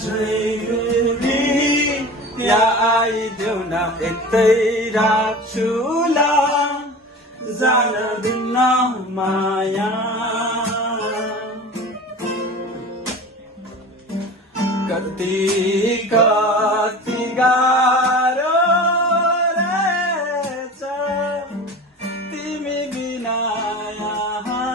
आजैभरि यहाँ आइदेऊ न यतै राख्छुला जान दिन्न माया कति कति गाह्रो रहेछ तिमी बिना यहाँ